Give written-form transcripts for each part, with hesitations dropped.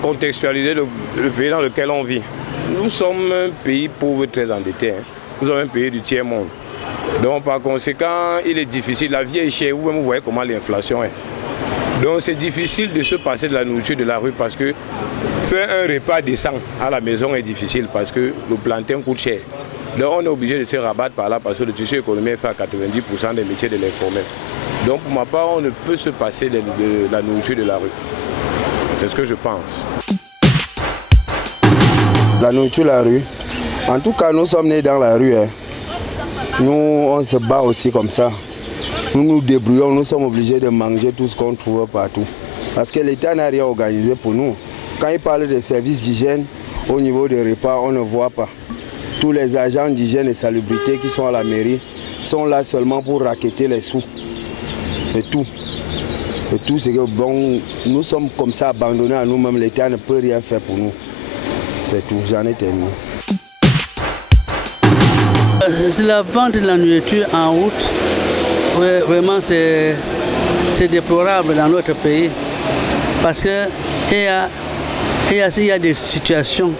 Contextualiser le pays dans lequel on vit. Nous sommes un pays pauvre très endetté. Nous sommes un pays du tiers-monde. Donc par conséquent, il est difficile. La vie est chère. Vous voyez comment l'inflation est. Donc c'est difficile de se passer de la nourriture de la rue parce que faire un repas décent à la maison est difficile parce que le plantain coûte cher. Donc on est obligé de se rabattre par là parce que le tissu économique fait à 90% des métiers de l'informel. Donc pour ma part, on ne peut se passer de la nourriture de la rue. C'est ce que je pense. La nourriture de la rue. En tout cas, nous sommes nés dans la rue. Nous, on se bat aussi comme ça. Nous nous débrouillons, nous sommes obligés de manger tout ce qu'on trouve partout. Parce que l'État n'a rien organisé pour nous. Quand il parle de services d'hygiène, au niveau des repas, on ne voit pas. Tous les agents d'hygiène et salubrité qui sont à la mairie sont là seulement pour racketter les sous. C'est tout. Et tout, c'est que bon, nous sommes comme ça abandonnés à nous-mêmes, l'État ne peut rien faire pour nous. C'est tout, j'en ai terminé. C'est la vente de la nourriture en route. Ouais, vraiment, c'est déplorable dans notre pays. Parce qu'il y a des situations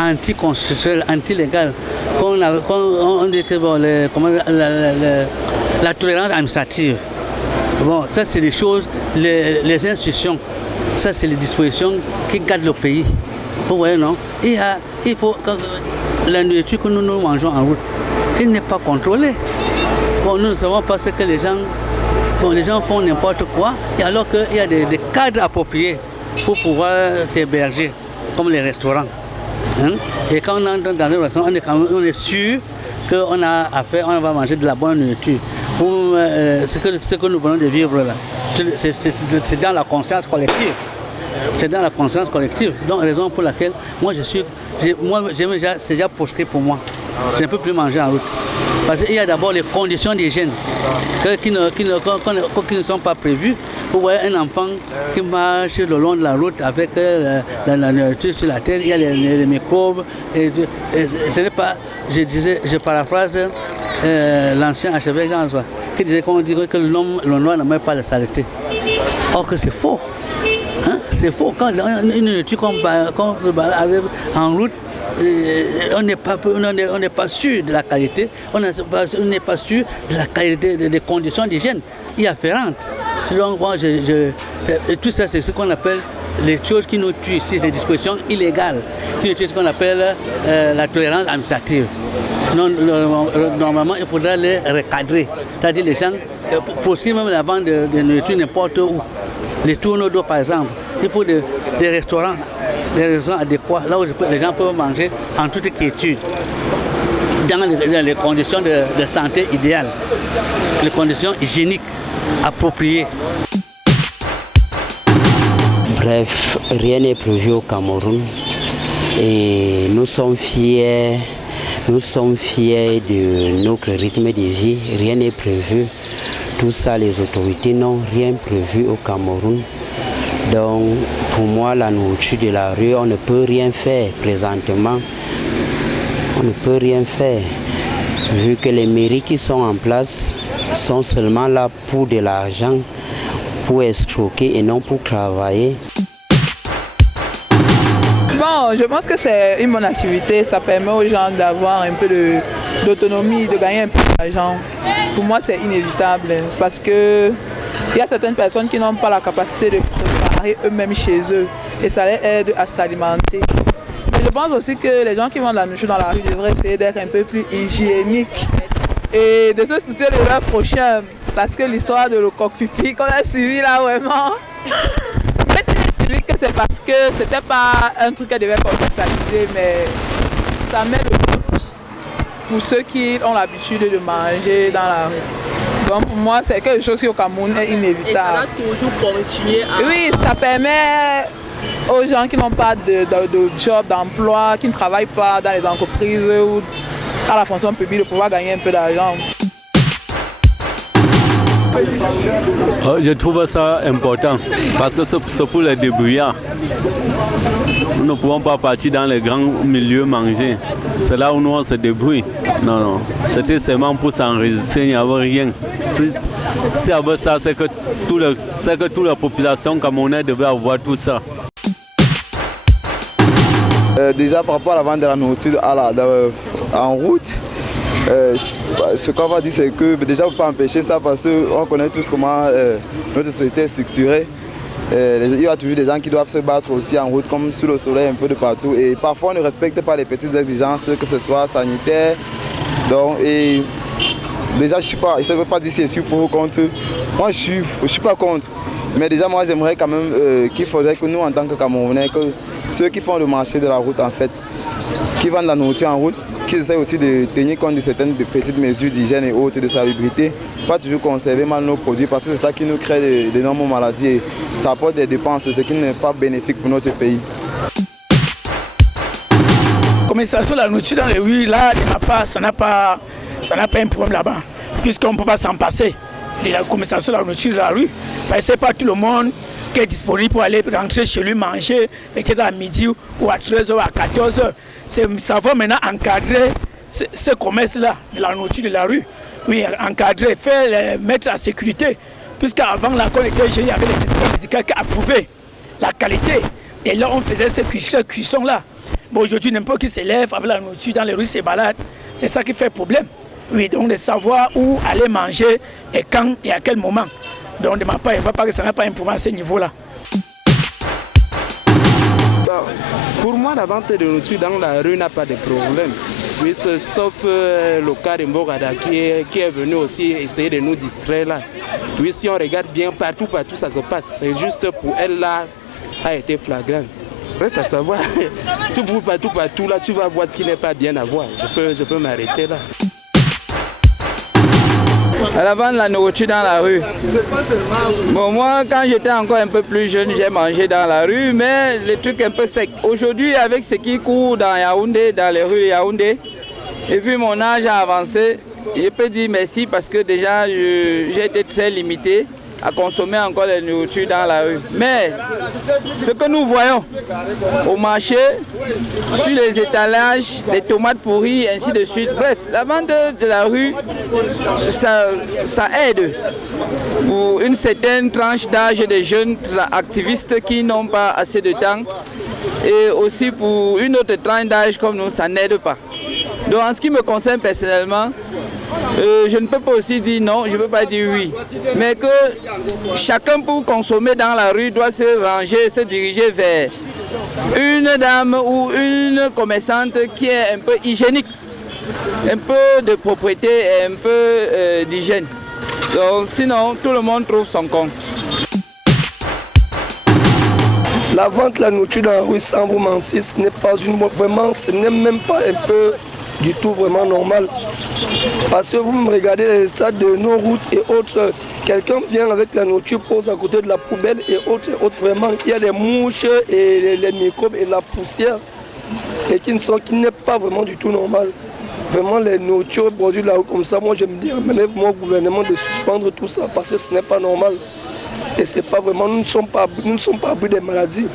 anticonstitutionnelles, antilégales. On dit que bon, la tolérance administrative. Bon, ça c'est des choses, les institutions, ça c'est les dispositions qui gardent le pays. Vous voyez, non? Il faut que la nourriture que nous mangeons en route, elle n'est pas contrôlée. Bon, nous ne savons pas ce que les gens font n'importe quoi, et alors qu'il y a des cadres appropriés pour pouvoir s'héberger, comme les restaurants. Hein? Et quand on entre dans un restaurant, on est sûr qu'on a affaire, on va manger de la bonne nourriture. Ce que nous venons de vivre là, c'est dans la conscience collective. C'est dans la conscience collective. Donc, raison pour laquelle c'est déjà proscrit pour moi. Je ne peux plus manger en route. Parce qu'il y a d'abord les conditions d'hygiène qui ne sont pas prévues. Vous voyez un enfant qui marche le long de la route avec la nourriture sur la tête, il y a les microbes. Ce n'est pas, je paraphrase l'ancien archevêque Jean Sois, qui disait qu'on dirait que l'homme noir ne meurt pas de saleté. Or que c'est faux. Hein? C'est faux. Quand une nourriture qu'on se balade en route, on n'est pas sûr de la qualité, on n'est pas sûr de la qualité des conditions d'hygiène y afférentes. Donc moi, et tout ça, c'est ce qu'on appelle les choses qui nous tuent ici, les dispositions illégales, qui nous tuent ce qu'on appelle la tolérance administrative. Non, normalement, il faudra les recadrer. C'est-à-dire les gens poursuivent même la vente de nourriture n'importe où. Les tourneaux d'eau, par exemple. Il faut des restaurants adéquats, là où les gens peuvent manger en toute quiétude, dans les conditions de santé idéales, les conditions hygiéniques appropriées. Bref, rien n'est prévu au Cameroun et nous sommes fiers de notre rythme de vie, rien n'est prévu. Tout ça, les autorités n'ont rien prévu au Cameroun. Donc, pour moi, la nourriture de la rue, on ne peut rien faire présentement. On ne peut rien faire, vu que les mairies qui sont en place sont seulement là pour de l'argent, pour escroquer et non pour travailler. Bon, je pense que c'est une bonne activité, ça permet aux gens d'avoir un peu d'autonomie, de gagner un peu d'argent. Pour moi, c'est inévitable parce que Il y a certaines personnes qui n'ont pas la capacité de préparer eux-mêmes chez eux et ça les aide à s'alimenter. Mais je pense aussi que les gens qui vendent la nourriture dans la rue devraient essayer d'être un peu plus hygiéniques et de se soucier de leur prochain. Parce que l'histoire de le coq-pipi qu'on a suivi là vraiment, c'est celui que c'est parce que c'était pas un truc qu'elle devait commercialiser, mais ça met le doute pour ceux qui ont l'habitude de manger dans la rue. Donc pour moi, c'est quelque chose qui au Cameroun est inévitable. Et ça va toujours continuer à... Oui, ça permet aux gens qui n'ont pas de job, d'emploi, qui ne travaillent pas dans les entreprises ou à la fonction publique de pouvoir gagner un peu d'argent. Je trouve ça important parce que c'est pour les débrouillards. Nous ne pouvons pas partir dans les grands milieux manger. C'est là où nous on se débrouille. Non, non. C'était seulement pour s'enregistrer, il n'y avait rien. Si avec ça, c'est que toute la population camerounaise devait avoir tout ça. Déjà par rapport à la vente de la nourriture en route, ce qu'on va dire c'est que déjà on ne peut pas empêcher ça parce qu'on connaît tous comment notre société est structurée. Il y a toujours des gens qui doivent se battre aussi en route comme sous le soleil un peu de partout et parfois on ne respecte pas les petites exigences que ce soit sanitaires. Donc, et déjà je ne veux pas dire si je suis pour ou contre. Moi je suis pas contre. Mais déjà moi j'aimerais quand même qu'il faudrait que nous en tant que Camerounais, que ceux qui font le marché de la route en fait, qui vendent la nourriture en route, qui essaient aussi de tenir compte de certaines petites mesures d'hygiène et autres, de salubrité, pas toujours conserver mal nos produits parce que c'est ça qui nous crée d'énormes maladies et ça apporte des dépenses, ce qui n'est pas bénéfique pour notre pays. Commercialisation de la nourriture dans les rues, là, ça n'a pas un problème là-bas, puisqu'on ne peut pas s'en passer de la commercialisation de la nourriture dans la rue, parce que ce n'est pas tout le monde qui est disponible pour aller rentrer chez lui manger, peut-être à midi ou à 13h ou à 14h. Ça va maintenant encadrer ce commerce-là, de la nourriture de la rue. Oui, encadrer, mettre en sécurité. Puisqu'avant, là, quand on était jeune, il y avait les certificats médicaux qui approuvaient la qualité. Et là, on faisait ces cuissons-là. Bon, aujourd'hui, n'importe qui s'élève avec la nourriture dans les rues, c'est balade. C'est ça qui fait problème. Oui, donc de savoir où aller manger et quand et à quel moment. Donc de ma part, il ne va pas que ça n'a pas un problème à ce niveau-là. Pour moi, la vente de nourriture dans la rue n'a pas de problème. Oui, sauf le cas de Mbogada qui est venu aussi essayer de nous distraire là. Oui, si on regarde bien, partout ça se passe. C'est juste pour elle là, a été flagrant. Reste à savoir, tu vois partout là, tu vas voir ce qui n'est pas bien à voir. Je peux m'arrêter là. À la vente de la nourriture dans la rue. Bon, moi, quand j'étais encore un peu plus jeune, j'ai mangé dans la rue, mais les trucs un peu secs. Aujourd'hui, avec ce qui court dans Yaoundé, dans les rues de Yaoundé, et vu mon âge a avancé, je peux dire merci parce que déjà, j'ai été très limité à consommer encore la nourriture dans la rue. Mais ce que nous voyons au marché, sur les étalages, les tomates pourries, ainsi de suite. Bref, la vente de la rue, ça aide pour une certaine tranche d'âge des jeunes activistes qui n'ont pas assez de temps. Et aussi pour une autre tranche d'âge comme nous, ça n'aide pas. Donc en ce qui me concerne personnellement, je ne peux pas aussi dire non, je ne peux pas dire oui. Mais que chacun pour consommer dans la rue doit se ranger, se diriger vers une dame ou une commerçante qui est un peu hygiénique, un peu de propreté et un peu d'hygiène. Donc sinon, tout le monde trouve son compte. La vente de la nourriture dans la rue, sans vous mentir, ce n'est pas ce n'est même pas un peu du tout vraiment normal. Parce que vous me regardez les stades de nos routes et autres, quelqu'un vient avec la nourriture, pose à côté de la poubelle et autres, vraiment, il y a des mouches et les microbes et la poussière et qui n'est pas vraiment du tout normal. Vraiment les nourritures produits de la route comme ça, moi je me dis, amenez mon gouvernement de suspendre tout ça parce que ce n'est pas normal. Et c'est pas vraiment, nous ne sommes pas abris des maladies.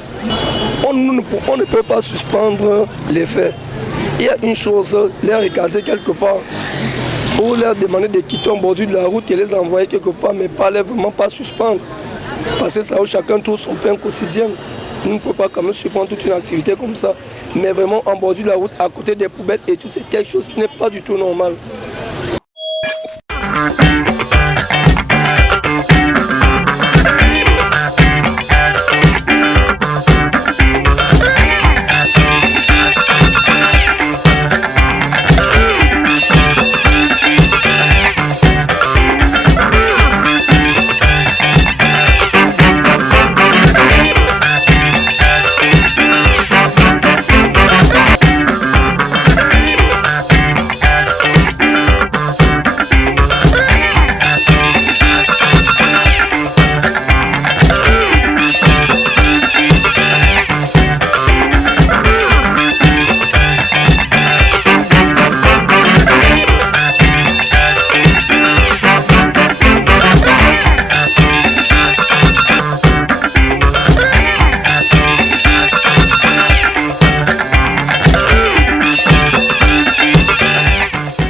On ne peut pas suspendre les faits. Il y a une chose, les recaser quelque part, ou leur demander de quitter un bordure de la route et les envoyer quelque part, mais pas les vraiment pas suspendre. Parce que ça où chacun trouve son pain quotidien. Nous ne pouvons pas quand même suspendre toute une activité comme ça. Mais vraiment en bordure de la route, à côté des poubelles et tout, c'est quelque chose qui n'est pas du tout normal.